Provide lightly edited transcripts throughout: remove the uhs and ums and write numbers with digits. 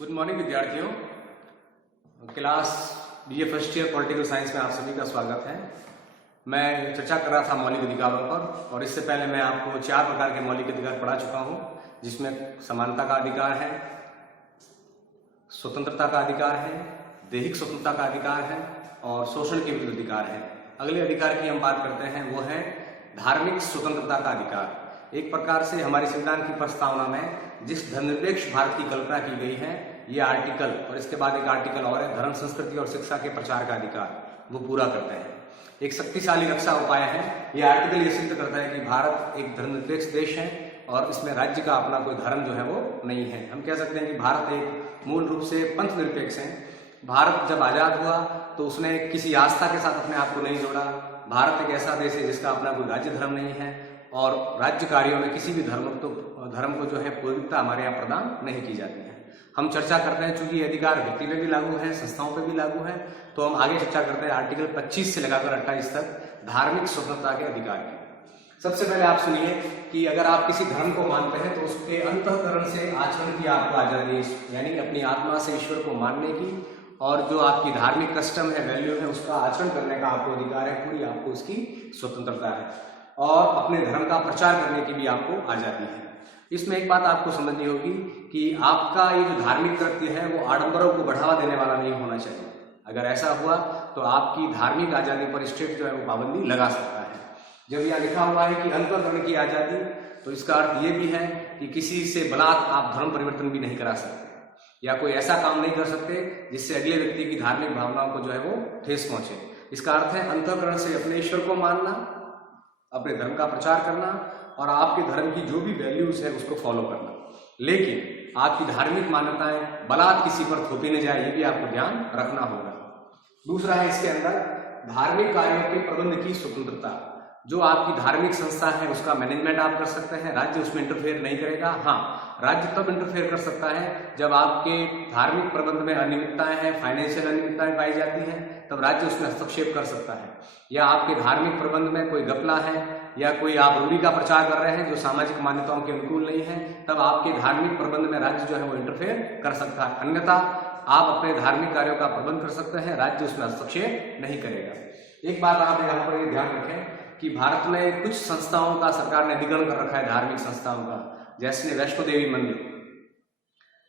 Good morning विद्यार्थियों। Class BA first year political science में आप सभी का स्वागत है। मैं चर्चा कर रहा था मौलिक अधिकारों पर और इससे पहले मैं आपको 4 प्रकार के मौलिक अधिकार पढ़ा चुका हूं, जिसमें समानता का अधिकार है, स्वतंत्रता का अधिकार है, दैहिक स्वतंत्रता का अधिकार है और शोषण के विरुद्ध अधिकार है। अगले अधिकार की हम बात करते हैं, वो है धार्मिक स्वतंत्रता का अधिकार। एक प्रकार से हमारे संविधान की प्रस्तावना में जिस धर्मनिरपेक्ष भारत की कल्पना की गई है, ये आर्टिकल और इसके बाद एक आर्टिकल और है, धर्म, संस्कृति और शिक्षा के प्रचार का अधिकार, वो पूरा करते हैं। एक शक्तिशाली रक्षा उपाय है। यह आर्टिकल ये सिद्ध करता है कि भारत एक धर्मनिरपेक्ष देश है और इसमें राज्य का अपना कोई धर्म जो है वो नहीं है। हम कह सकते हैं कि भारत एक मूल रूप से पंथ निरपेक्ष है। भारत जब आजाद हुआ तो उसने किसी आस्था के साथ अपने आप को नहीं जोड़ा। भारत एक ऐसा देश है जिसका अपना कोई राज्य धर्म नहीं है और राज्य कार्यों में किसी भी धर्म को जो है पवित्रता हमारे यहाँ प्रदान नहीं की जाती है। हम चर्चा करते हैं, चूंकि ये अधिकार व्यक्ति पे भी लागू है, संस्थाओं पे भी लागू है, तो हम आगे चर्चा करते हैं आर्टिकल 25 से लेकर 28 तक धार्मिक स्वतंत्रता के अधिकार की। सबसे पहले आप सुनिए कि अगर आप किसी धर्म को मानते हैं तो उसके अंतःकरण से आचरण की आपको आजादी है, यानी अपनी आत्मा से ईश्वर को मानने की, और जो आपकी धार्मिक कस्टम है, वैल्यू है, उसका आचरण करने का आपको अधिकार है, पूरी आपको उसकी स्वतंत्रता है और अपने धर्म का प्रचार करने की भी आपको आजादी है। इसमें एक बात आपको समझनी होगी कि आपका ये जो धार्मिक कृत्य है वो आडंबरों को बढ़ावा देने वाला नहीं होना चाहिए। अगर ऐसा हुआ तो आपकी धार्मिक आजादी पर स्टेट जो है वो पाबंदी लगा सकता है। जब यहाँ लिखा हुआ है कि अंतःकरण की आजादी, तो इसका अर्थ ये भी है कि किसी से बलात् आप धर्म परिवर्तन भी नहीं करा सकते या कोई ऐसा काम नहीं कर सकते जिससे अगले व्यक्ति की धार्मिक भावनाओं को जो है वो ठेस पहुंचे। इसका अर्थ है अंतःकरण से अपने ईश्वर को मानना, अपने धर्म का प्रचार करना और आपके धर्म की जो भी वैल्यूज है उसको फॉलो करना, लेकिन आपकी धार्मिक मान्यताएं बलात् किसी पर थोपी न जाए, ये भी आपको ध्यान रखना होगा। दूसरा है इसके अंदर धार्मिक कार्यों के प्रबंध की स्वतंत्रता। जो आपकी धार्मिक संस्था है उसका मैनेजमेंट आप कर सकते हैं, राज्य उसमें इंटरफेयर नहीं करेगा। हाँ, राज्य तब इंटरफेयर कर सकता है जब आपके धार्मिक प्रबंध में अनियमितताएं हैं, फाइनेंशियल अनियमितताएं पाई जाती हैं, तब राज्य उसमें हस्तक्षेप कर सकता है। या आपके धार्मिक प्रबंध में कोई घपला है या कोई आप रूढ़ी का प्रचार कर रहे हैं जो सामाजिक मान्यताओं के अनुकूल नहीं है, तब आपके धार्मिक प्रबंध में राज्य जो है वो इंटरफेयर कर सकता है। अन्यथा आप अपने धार्मिक कार्यों का प्रबंध कर सकते हैं, राज्य उसमें हस्तक्षेप नहीं करेगा। एक बात आप यहाँ पर ये ध्यान रखें कि भारत में कुछ संस्थाओं का सरकार ने अधिग्रहण कर रखा है, धार्मिक संस्थाओं का, जैसे वैष्णो देवी मंदिर।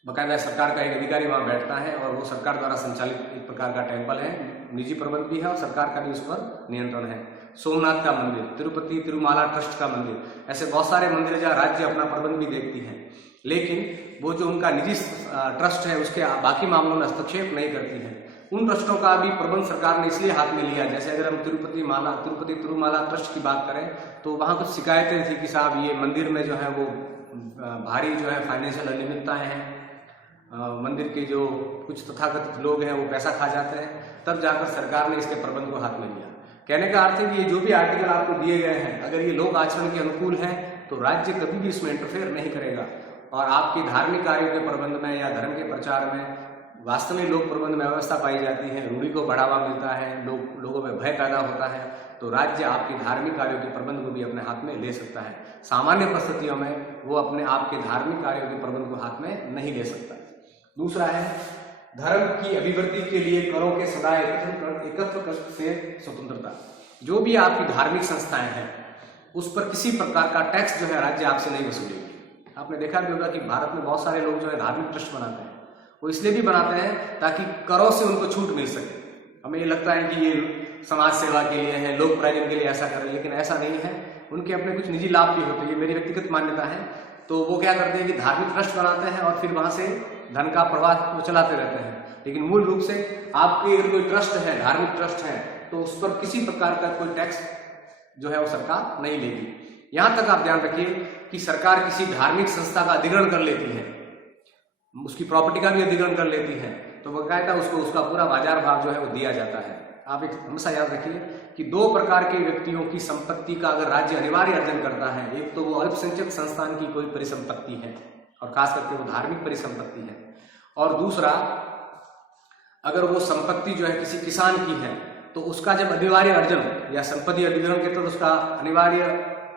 बकायदा सरकार का एक अधिकारी वहां बैठता है और वो सरकार द्वारा संचालित एक प्रकार का टेम्पल है, निजी प्रबंध भी है और सरकार का भी उस पर नियंत्रण है। सोमनाथ का मंदिर, तिरुपति तिरुमाला ट्रस्ट का मंदिर, ऐसे बहुत सारे मंदिर जहाँ राज्य अपना प्रबंध भी देखती है, लेकिन वो जो उनका निजी ट्रस्ट है उसके बाकी मामलों में हस्तक्षेप नहीं करती है। उन ट्रस्टों का भी प्रबंध सरकार ने इसलिए हाथ में लिया, जैसे अगर हम तिरुपति तिरुमाला ट्रस्ट की बात करें तो वहां कुछ शिकायतें थी कि साहब ये मंदिर में जो है वो भारी जो है फाइनेंशियल अनियमितताएं हैं, मंदिर के जो कुछ तथाकथित लोग हैं वो पैसा खा जाते हैं। तब जाकर सरकार ने इसके प्रबंध को हाथ में लिया। कहने का अर्थ है कि ये जो भी आर्टिकल आपको दिए गए हैं, अगर ये लोक आचरण के अनुकूल हैं तो राज्य कभी भी इसमें इंटरफेयर नहीं करेगा और आपके धार्मिक कार्यों के प्रबंध में या धर्म के प्रचार में वास्तविक लोक प्रबंध में व्यवस्था पाई जाती है, रूढ़ी को बढ़ावा मिलता है, लोगों में भय पैदा होता है, तो राज्य आपके धार्मिक कार्यों के प्रबंध को भी अपने हाथ में ले सकता है। सामान्य परिस्थितियों में वो अपने आपके धार्मिक कार्यों के प्रबंध को हाथ में नहीं ले सकता। दूसरा है धर्म की अभिवृद्धि के लिए करों के सदा एकत्र से स्वतंत्रता। जो भी आपकी धार्मिक संस्थाएं हैं उस पर किसी प्रकार का टैक्स जो है राज्य आपसे नहीं वसूलेगी। आपने देखा भी होगा कि भारत में बहुत सारे लोग जो है धार्मिक ट्रस्ट बनाते हैं, वो इसलिए भी बनाते हैं ताकि करों से उनको छूट मिल सके। हमें ये लगता है कि ये समाज सेवा के लिए है, लोक प्रयोजन के लिए ऐसा करें, लेकिन ऐसा नहीं है। उनके अपने कुछ निजी लाभ भी होते हैं, ये मेरी व्यक्तिगत मान्यता है। तो वो क्या करते हैं कि धार्मिक ट्रस्ट बनाते हैं और फिर वहां से धन का प्रवाह वो चलाते रहते हैं, लेकिन मूल रूप से आपके अगर कोई ट्रस्ट है, धार्मिक ट्रस्ट है, तो उस पर किसी प्रकार का कोई टैक्स जो है वो सरकार नहीं लेगी। यहां तक आप ध्यान रखिए कि सरकार किसी धार्मिक संस्था का अधिग्रहण कर लेती है, उसकी प्रॉपर्टी का भी अधिग्रहण कर लेती है, तो बकायदा उसको उसका पूरा बाजार भाव जो है वो दिया जाता है। आप एक हमेशा याद रखिए कि 2 प्रकार के व्यक्तियों की संपत्ति का अगर राज्य अनिवार्य अर्जन करता है, एक तो वो अल्पसंख्यक संस्थान की कोई परिसंपत्ति है और खास करके वो धार्मिक परिसंपत्ति है, और दूसरा अगर वो संपत्ति जो है किसी किसान की है तो उसका जब अनिवार्य अर्जन या संपत्ति अधिग्रहण के तहत उसका अनिवार्य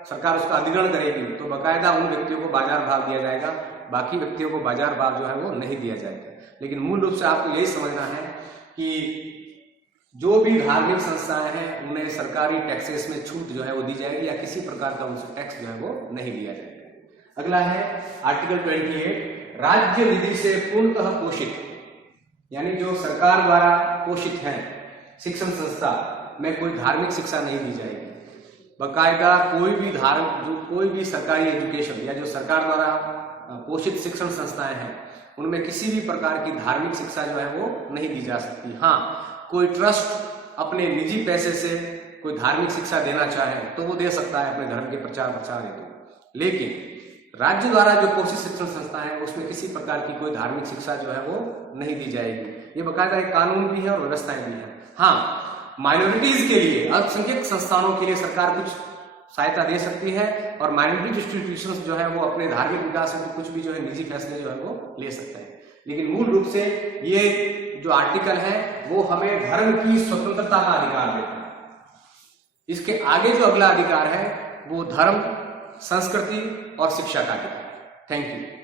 सरकार उसका अधिग्रहण करेगी तो बकायदा उन व्यक्तियों को बाजार भाव दिया जाएगा, बाकी व्यक्तियों को बाजार भाव जो है वो नहीं दिया जाएगा। लेकिन मूल रूप से आपको यही समझना है कि जो भी धार्मिक संस्थाएं हैं उन्हें सरकारी टैक्सेस में छूट जो है वो दी जाएगी या किसी प्रकार का उनसे टैक्स जो है वो नहीं दिया जाएगा। अगला है आर्टिकल 28, राज्य निधि से पूर्णतः पोषित, यानी जो सरकार द्वारा पोषित है शिक्षण संस्था में कोई धार्मिक शिक्षा नहीं दी जाएगी। बाकायदा कोई भी सरकारी एजुकेशन या जो सरकार द्वारा पोषित शिक्षण संस्थाएं हैं उनमें किसी भी प्रकार की धार्मिक शिक्षा जो है वो नहीं दी जा सकती। हाँ, कोई ट्रस्ट अपने निजी पैसे से कोई धार्मिक शिक्षा देना चाहे तो वो दे सकता है अपने धर्म के प्रचार हेतु, लेकिन राज्य द्वारा जो पोषित शिक्षण संस्था है उसमें किसी प्रकार की कोई धार्मिक शिक्षा जो है वो नहीं दी जाएगी। ये बाकायदा एक कानून भी है और व्यवस्थाएं भी है। हाँ, माइनॉरिटीज के लिए, अल्पसंख्यक संस्थानों के लिए सरकार कुछ सहायता दे सकती है और माइनॉरिटी इंस्टीट्यूशंस जो है वो अपने धार्मिक विकास में कुछ भी जो है निजी फैसले जो है वो ले सकते हैं। लेकिन मूल रूप से ये जो आर्टिकल है वो हमें धर्म की स्वतंत्रता का अधिकार देता है। इसके आगे जो अगला अधिकार है वो धर्म, संस्कृति और शिक्षा का अधिकार। Thank you.